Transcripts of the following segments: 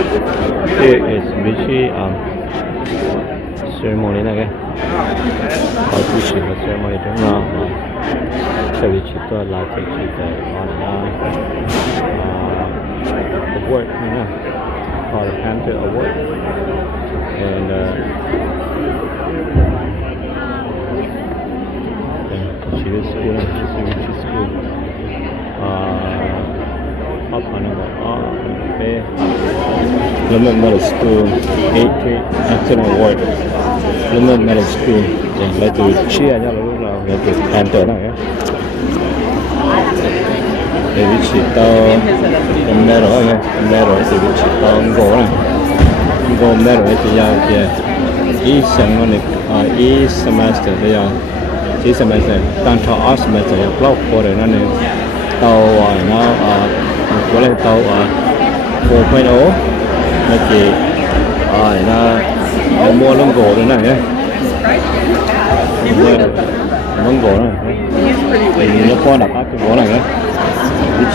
Here is Richie ceremony này cái Richie và ceremony đúng là cái Richie tôi là cái Richie tại award you know called the Panther Award and she is school she's a Richie school up on the London Middle School 8th grade Acting Award London Middle School lấy từ chia nhau lúc nào lấy từ Panther này để vị trí tao hôm nay rồi thì vị trí tao gỗ này hôm nay rồi thì giờ thì e semester bây giờ chỉ semester tăng cho all semester ya block for rồi nên tao nó có lên tao 4.0 nó chỉ nó mua lông gỗ rồi này lông gỗ này thì nó qua đặt các cái gỗ này đấy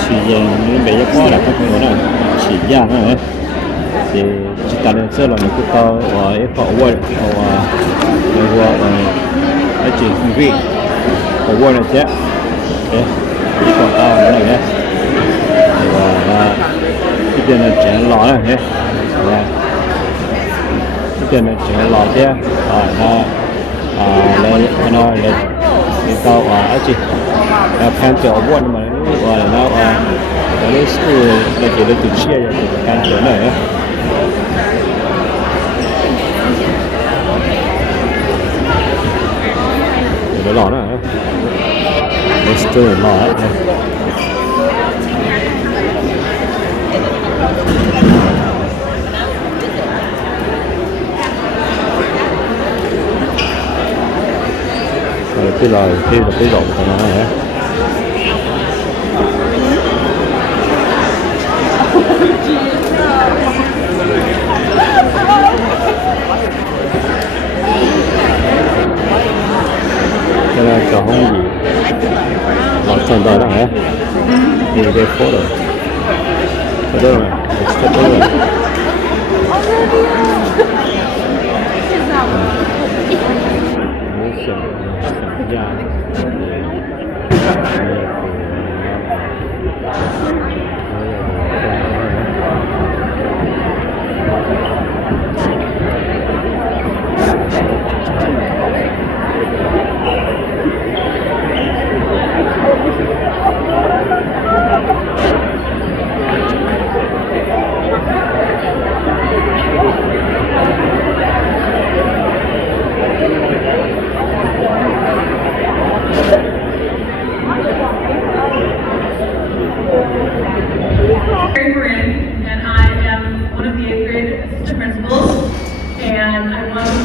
chỉ những bé qua đặt các cái gỗ này chỉ ra này thì chỉ ta lên sơ là những cái tao và cái phao quay và cái chỉ vị award này chứ ok còn tao cái này nhé và cái tiền là chuyện lọ này nhé cái tiền là chuyện lọ chứ nó cái tao ở chỉ Panther Award mà nó cái school là chỉ được chia cho cái Panther này nhé cái lọ này let's do it lọ này cái lời cái rộng của nó này cái này cho không gì lọt chân tới đó hả thì cái phố rồi ở đây này step rồi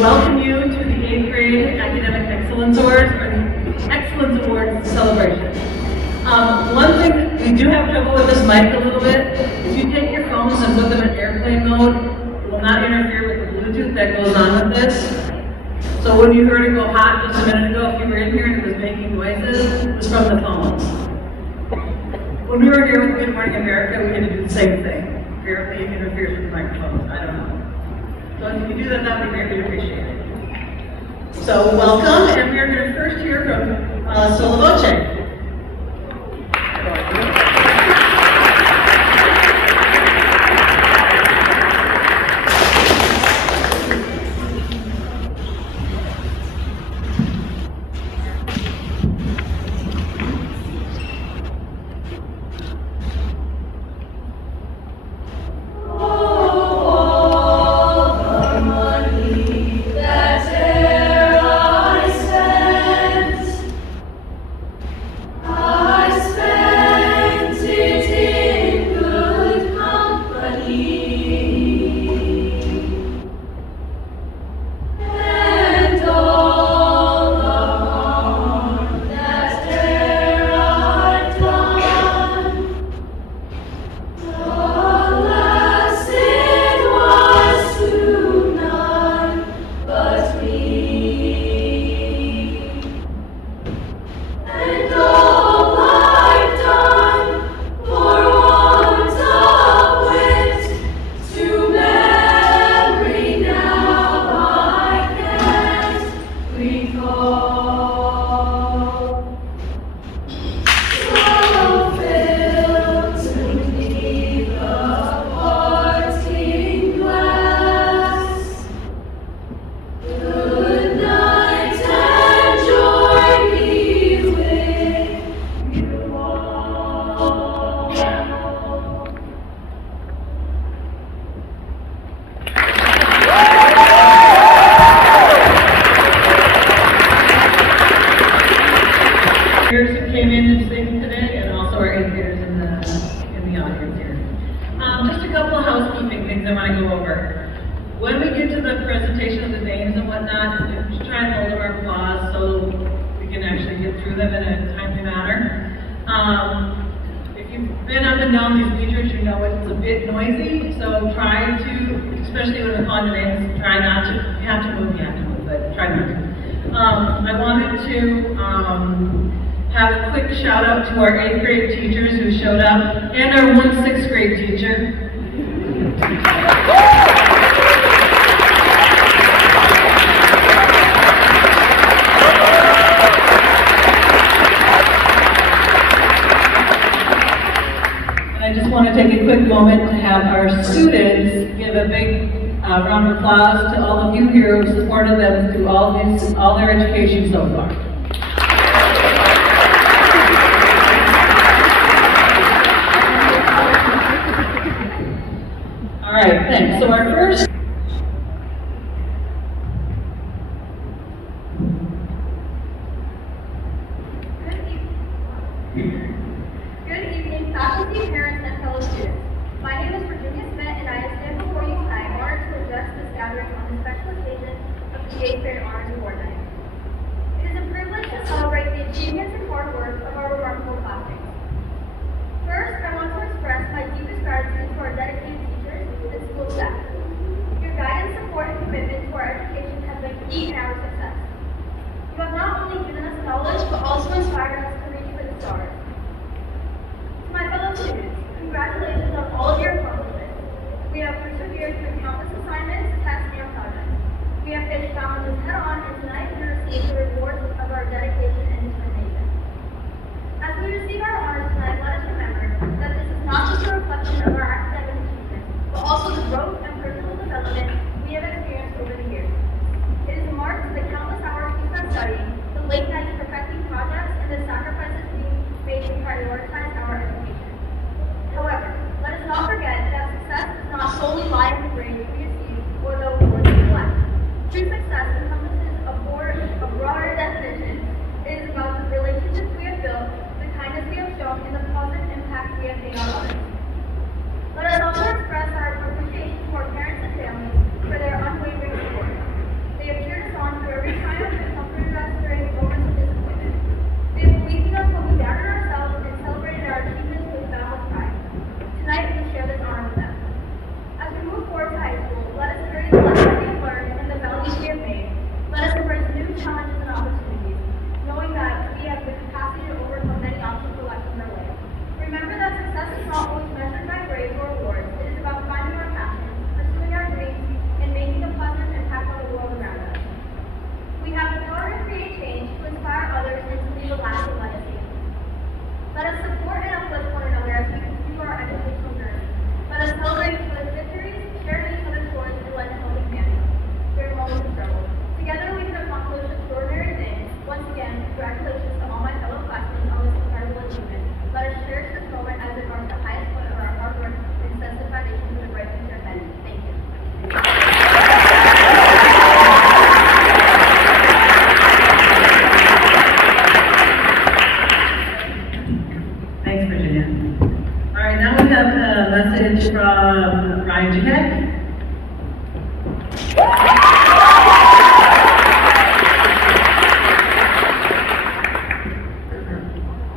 welcome you to the 8th grade Academic Excellence Awards, or the Excellence Awards celebration. One thing, we do have trouble with this mic a little bit. If you take your phones and put them in airplane mode, it will not interfere with the Bluetooth that goes on with this. So when you heard it go hot just a minute ago, if you were in here and it was making noises, it was from the phones. When we were here with Good Morning America, we had to do the same thing. Apparently it interferes with the microphones, I don't know. So if you do that, that would be greatly appreciated. So welcome, and we are going to first hear from Sola Voce. I want to go over. When we get to the presentation of the names and whatnot, we try and hold our applause so we can actually get through them in a timely manner. If you've been up and down these bleachers, you know it's a bit noisy, so try to, especially when we're calling the names, try not to, you have to move, but try not to. I wanted to have a quick shout out to our 8th grade teachers who showed up, and our 1 6th grade teacher. I just want to take a quick moment to have our students give a big round of applause to all of you here who supported them through all their education so far. All right, thanks. So our first faculty, parents, and fellow students. My name is Virginia Smith, and I stand before you tonight honored to address this gathering on the special occasion of the 8th grade Honors Award Night. It is a privilege to celebrate the achievements and hard work of our remarkable classmates. First, I want to express my deepest gratitude to our dedicated teachers and school staff. Your guidance, support, and commitment to our education has been key in our success. You have not only given us knowledge, but also inspired us to reach for the stars. To my fellow students, congratulations on all of your accomplishments. We have persevered through countless assignments, tests, and projects. We have faced challenges head-on, and tonight we receive the rewards of our dedication and determination. As we receive our honors tonight, let us remember that this is not just a reflection of our academic achievements, but also the growth and personal development we have experienced over the years. It is a mark to the countless hours we spent studying, the late nights perfecting projects, and the sacrifices being made to prioritize our education. However, let us not forget that success does not solely lie in the grades we achieve or the awards we collect. True success encompasses a broader definition. It is about the relationships we have built, the kindness we have shown, and the positive impact we have made on others. Let us also express our appreciation to our parents and families for their unwavering support. They have cheered us on through every triumph and comforted us during moments of disappointment. They have believed in us when we doubted ourselves and celebrated our achievements with boundless pride. Tonight, we share this honor with them. As we move forward to high school, let us carry the lessons we have learned and the values we have made. Let us embrace new challenges and opportunities, knowing that we have the capacity to overcome many obstacles that come our way. Remember that success is not always measured by grades or awards. It is about finding our passions, pursuing our dreams, and making a positive impact on the world around us. We have the power to create change, to inspire others, and to leave a lasting legacy. Let us support and uplift one another as we continue our educational journey. Let us celebrate each other's victories, share each other's stories, and lend a helping hand during moments of struggle. Together we can accomplish extraordinary things. Once again, congratulations to all my fellow classmates on this incredible achievement. Let us cherish this moment as it marks the highest point of our hard work and sets the foundation for the bright future ahead. Thank you. Thanks, Virginia. All right, now we have a message from Ryan Jack.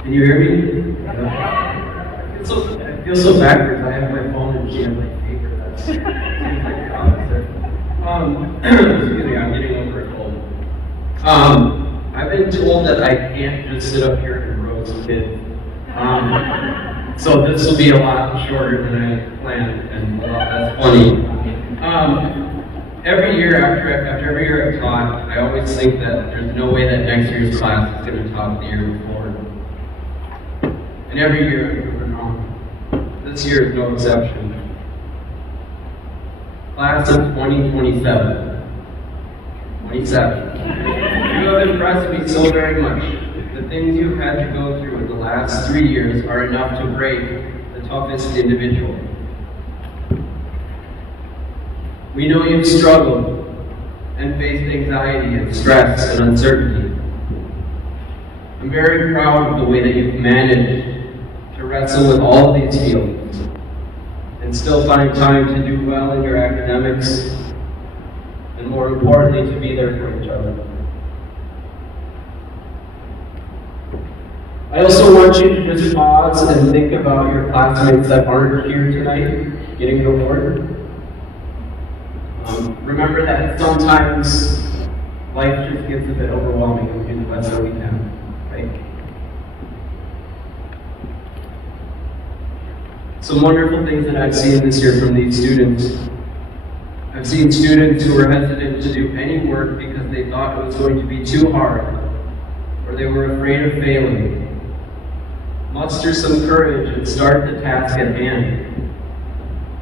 Can you hear me? I feel so backwards. I have my phone and she has my paper. That seems like the opposite. Excuse me, I'm getting over a cold. I've been told that I can't just sit up here and roast kids. So this will be a lot shorter than I planned, and that's funny. Every year, after every year I've taught, I always think that there's no way that next year's class is going to top the year before. And every year I've proven wrong. This year is no exception. Class of 2027. 27. You have impressed me so very much. The things you've had to go through in the last 3 years are enough to break the toughest individual. We know you've struggled and faced anxiety and stress and uncertainty. I'm very proud of the way that you've managed to wrestle with all of these feelings and and still find time to do well in your academics, and more importantly, to be there for each other. I also want you to just pause and think about your classmates that aren't here tonight getting an award. Remember that sometimes life just gets a bit overwhelming and we do the best that we can, right? Some wonderful things that I've seen this year from these students. I've seen students who were hesitant to do any work because they thought it was going to be too hard, or they were afraid of failing. Muster some courage and start the task at hand,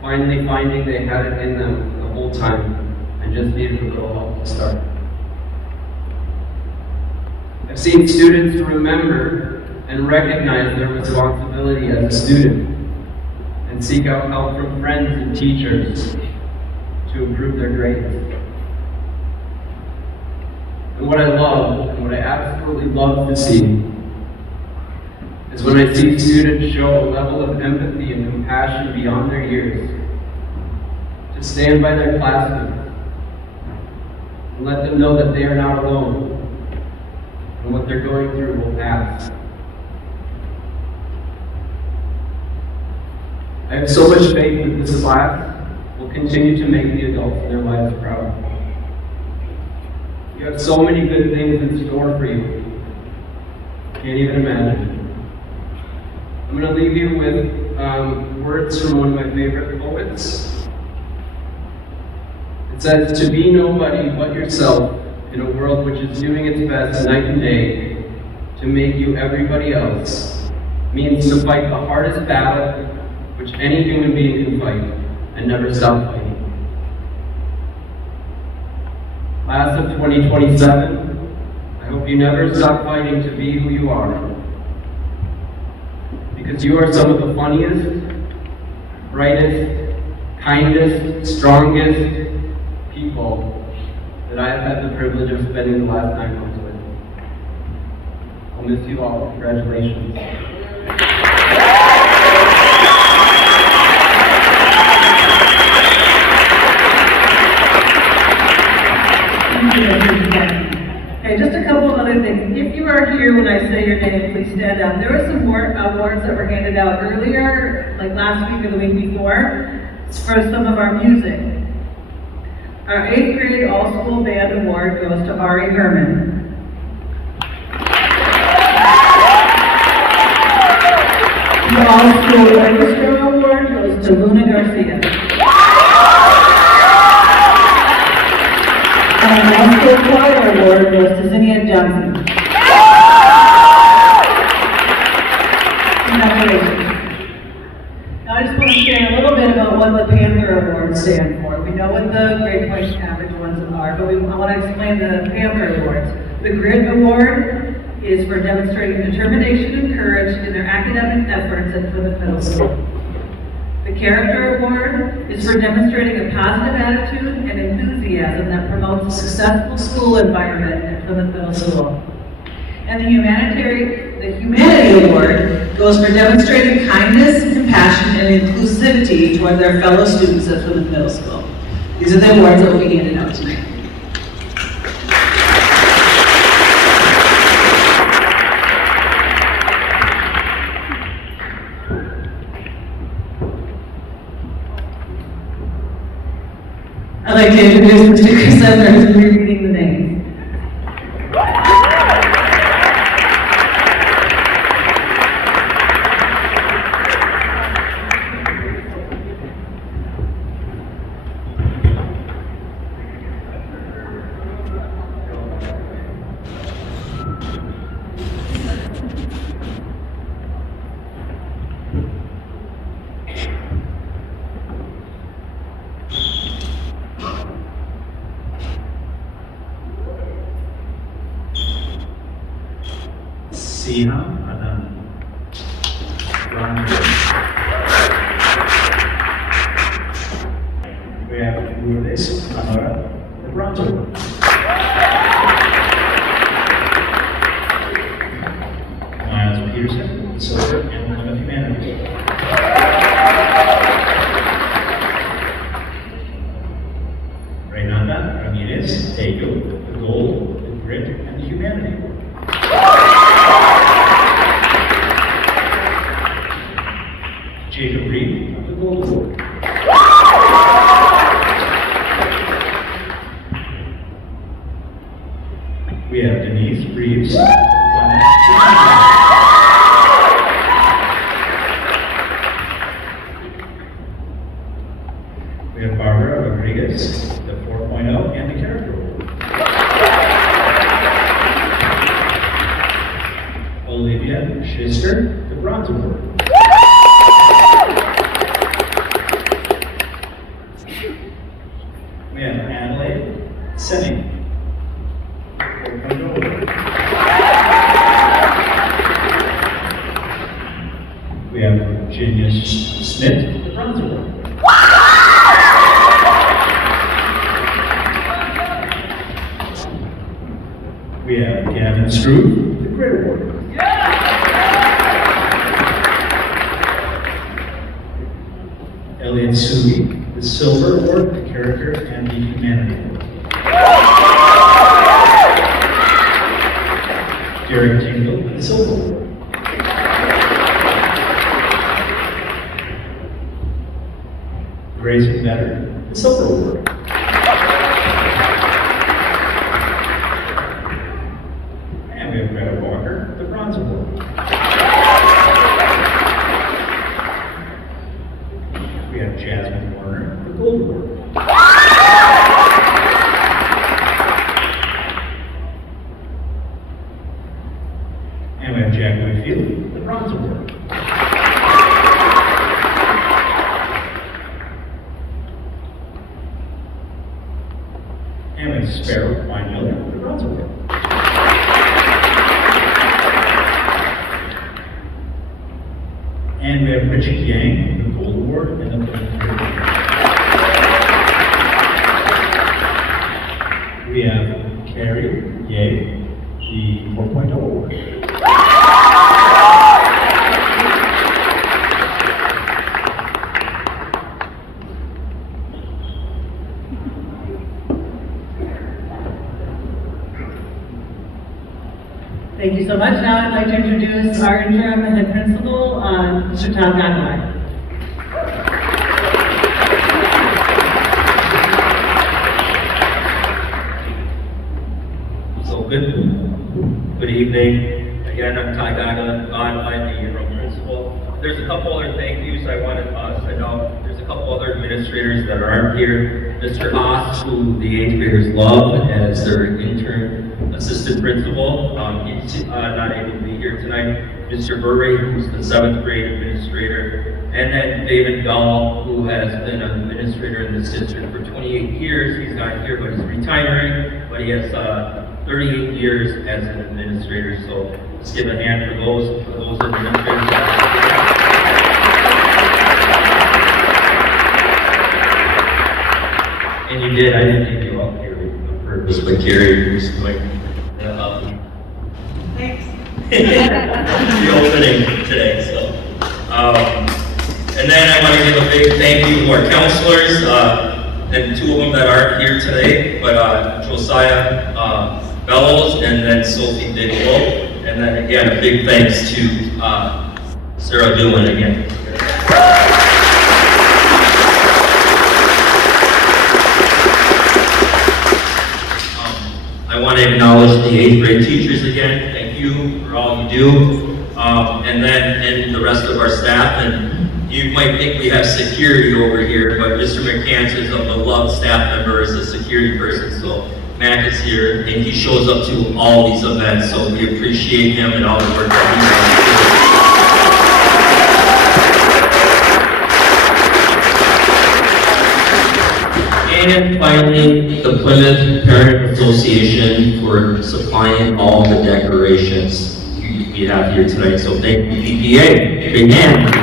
finally finding they had it in them the whole time and just needed a little help to start. I've seen students remember and recognize their responsibility as a student and seek out help from friends and teachers to improve their grades. And what I love, and what I absolutely love to see, is when I see students show a level of empathy and compassion beyond their years, to stand by their classmates and let them know that they are not alone and what they're going through will pass. I have so much faith that this class will continue to make the adults in their lives proud. You have so many good things in store for you. Can't even imagine. I'm going to leave you with words from one of my favorite poets. It says, "To be nobody but yourself in a world which is doing its best night and day to make you everybody else means to fight the hardest battle which any human being can fight and never stop fighting." Class of 2027, I hope you never stop fighting to be who you are, because you are some of the funniest, brightest, kindest, strongest people that I have had the privilege of spending the last 9 months with. I'll miss you all. Congratulations. Okay, just a couple of other things. If you are here when I say your name, please stand up. There were some more awards that were handed out earlier, like last week or the week before. It's for some of our music. Our 8th grade all-school band award goes to Ari Herman. The all-school orchestra award goes to Luna Garcia. And the all-school choir award goes to Zinnia Johnson. Congratulations. Now I just want to share a little bit about what the Panther Awards stand for. We know what the grade point average ones are, but I want to explain the Panther Awards. The Grit Award is for demonstrating determination and courage in their academic efforts at Plymouth Middle School. The Character Award is for demonstrating a positive attitude and enthusiasm that promotes a successful school environment at Plymouth Middle School. And the Humanity Award goes for demonstrating kindness, compassion, and inclusivity toward their fellow students at Plymouth Middle School. These are the awards that will be handed out tonight. I'd like to introduce Mr. Chris Edwards and rereading the names. Sina Adan. We have Lourdes Amara, the bronze award. Miles Peterson, the silver emblem of humanity. Ramirez, Tego, the gold, the grit, and the humanity. Jacob Reed, the gold award. We have Denise Reeves. We have Barbara Rodriguez, the 4.0 and the character award. Olivia Schister, the bronze award. We have Adelaide Senning. We have Virginia Smith, the bronze award. We have Gavin Struve, the grit award. Elliot Suey, the silver award, the character, and the humanity award. Derek Tingle, the silver award. Grace Better, the silver award. And we have Greta Walker, the bronze award. We have Jasmine Warner, the gold award. And we have Jack Whitfield, the bronze award. And we have Sparrow Wine Miller, the bronze award. And we have Richie Yang, the gold award, and the we have Carrie Ye, the 4.0 award. Thank you so much. Now I'd like to introduce our interim head principal, Mr. Tom Godwin. So good evening. Again, I'm Ty Gagla. I'm the interim principal. There's a couple other thank yous I want to send out. There's a couple other administrators that aren't here. Mr. Haas, who the 8th graders love as their intern assistant principal. He's not able to be here tonight. Mr. Burry, who's the 7th grade administrator. And then David Gall, who has been an administrator in this district for 28 years. He's not here, but he's retiring. But he has 38 years as an administrator. So let's give a hand for those administrators. And you did, I didn't take you up here on purpose, but Carrie, who's doing Thanks. the opening today, so. And then I want to give a big thank you to our counselors, and 2 of them that aren't here today, but Josiah Bellows and then Sophie Diggle. And then again, a big thanks to Sarah Doolan again. I want to acknowledge the 8th grade teachers again. Thank you for all you do. And then the rest of our staff. And you might think we have security over here, but Mr. McCants is a beloved staff member as a security person. So Mac is here and he shows up to all these events. So we appreciate him and all the work that he does. And finally, the Plymouth Parent Association for supplying all the decorations we have here tonight. So thank you, PPA. Big hand.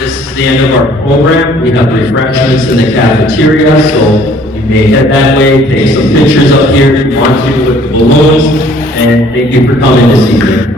This is the end of our program. We have refreshments in the cafeteria, so you may head that way, take some pictures up here if you want to with the balloons, and thank you for coming this evening.